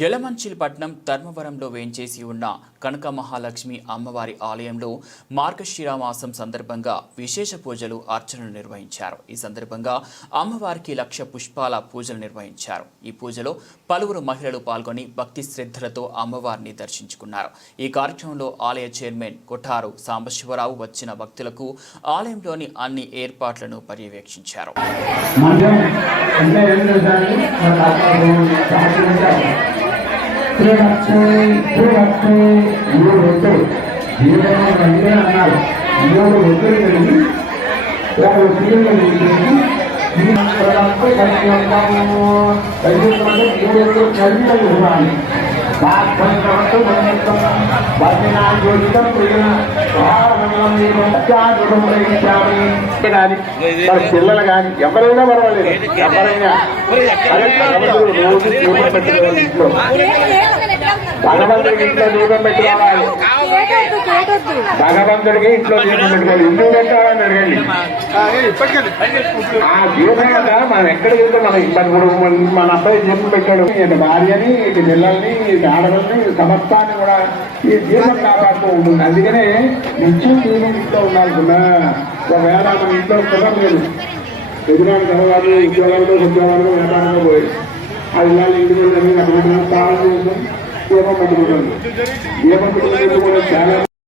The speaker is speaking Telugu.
యలమంచిలిపట్నం ధర్మవరంలో వేంచేసి ఉన్న కనక మహాలక్ష్మి అమ్మవారి ఆలయంలో మార్గశిర మాసం సందర్భంగా విశేష పూజలు అర్చనలు నిర్వహించారు. ఈ సందర్భంగా అమ్మవారికి లక్ష పుష్పాల పూజలు నిర్వహించారు. ఈ పూజలో పలువురు మహిళలు పాల్గొని భక్తి శ్రద్ధలతో అమ్మవారిని దర్శించుకున్నారు. ఈ కార్యక్రమంలో ఆలయ చైర్మన్ కొఠారు సాంబశివరావు వచ్చిన భక్తులకు ఆలయంలోని అన్ని ఏర్పాట్లను పర్యవేక్షించారు. డాక్టర్ శ్రీలక్ష్మి శ్రీలక్ష్మి మూడు అన్నారు కలిగి ఒక కలిగి పిల్లలు కానీ ఎవరైనా పర్వాలేదు. ఎవరైనా. రోజు భగవంతుడికి ఇంట్లో దీపం పెట్టుకోవాలి భగవంతుడికి ఇంట్లో దీపం పెట్టుకోవాలి ఎందుకు పెట్టాలని అడగండి ఆ దీపం కదా మనం ఎక్కడ వెళ్తే మన మన మన- మన అబ్బాయి దీపం పెట్టాడు. ఇటు భార్యని ఇటు పిల్లల్ని ఇటు ఆడవాళ్ళని సమస్తాన్ని కూడా ఈ దీపం కాపాడుతూ ఉంటుంది. అందుకనే నిత్యం దీపం ఇంట్లో ఉండాల్సిన ఒకవేళ మన ఇంట్లో కుదరలేదు ఎదురాని చదవాలి ఉద్యోగాలతో ఉద్యోగాలకు వ్యాపారంలో పోయి అది ఇవాళ ఇంటి మీద అక్కడ తాళం చేస్తాం దీపం పెట్టుకుంటాం దీపం కూడా చాలా